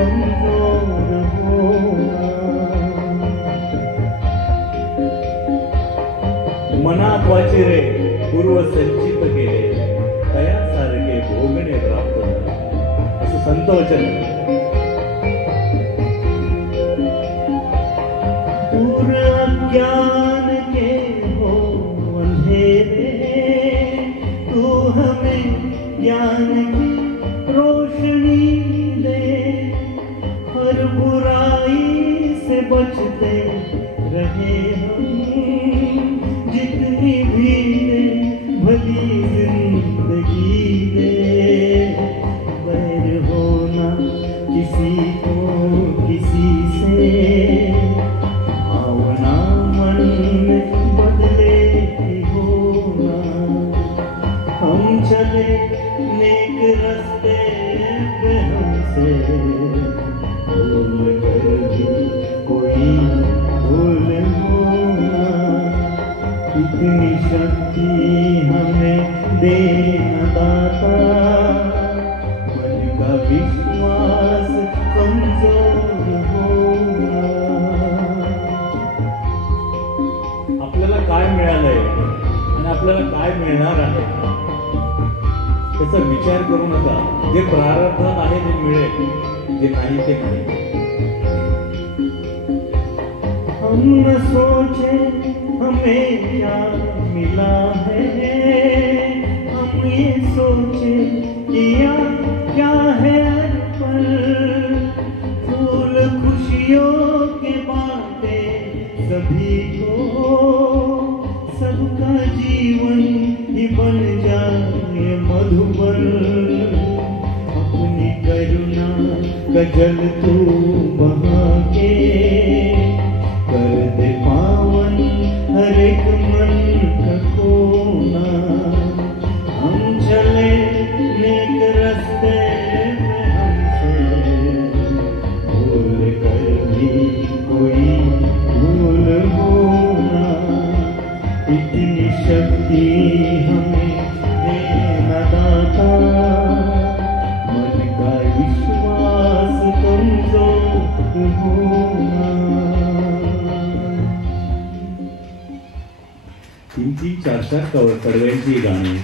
कमजोर होना। मनात वाचिरे पूर्व संचित केले तयासारखे भोगणे प्राप्त झाले असं संतवचन आहे. पूर्ण अज्ञान के हो अंधेरे, तू हमें ज्ञान की रोशनी दे, हर बुराई से बचते रहे हम, जितनी भी दे भली जिंदगी दे। वैर होना किसी को किसी से, भावना मन में बदले ही होना। हम चले नेक रास्ते पे हमसे भूल कर भी कोई भूल होना। इतनी शक्ति हमें देना दाता, मन का विश्वास कमजोर होना। आपल्याला काय मिळालंय आणि आपल्याला काय मिळणार आहे त्याचा विचार करू नका. जे प्रारब्धात आहे ते मिळेल, जे नाही ते नाही. हम न सोचे हमें क्या मिला है, हम ये सोचे किया क्या है अर्पण। फूल खुशियों के बांटे सभी को, सबका जीवन ही बन जाए मधुबन। अपनी करुणा का जल तू बहा के, कर दे पावन हर एक मन का कोना। हम चले नेक रास्ते पे हमसे भूल कर भी कोई भूल होना। इतनी शक्ति हमें देना दाता, मन का विश्वास कमजोर होना। 3-4 कडव्यांची गाणी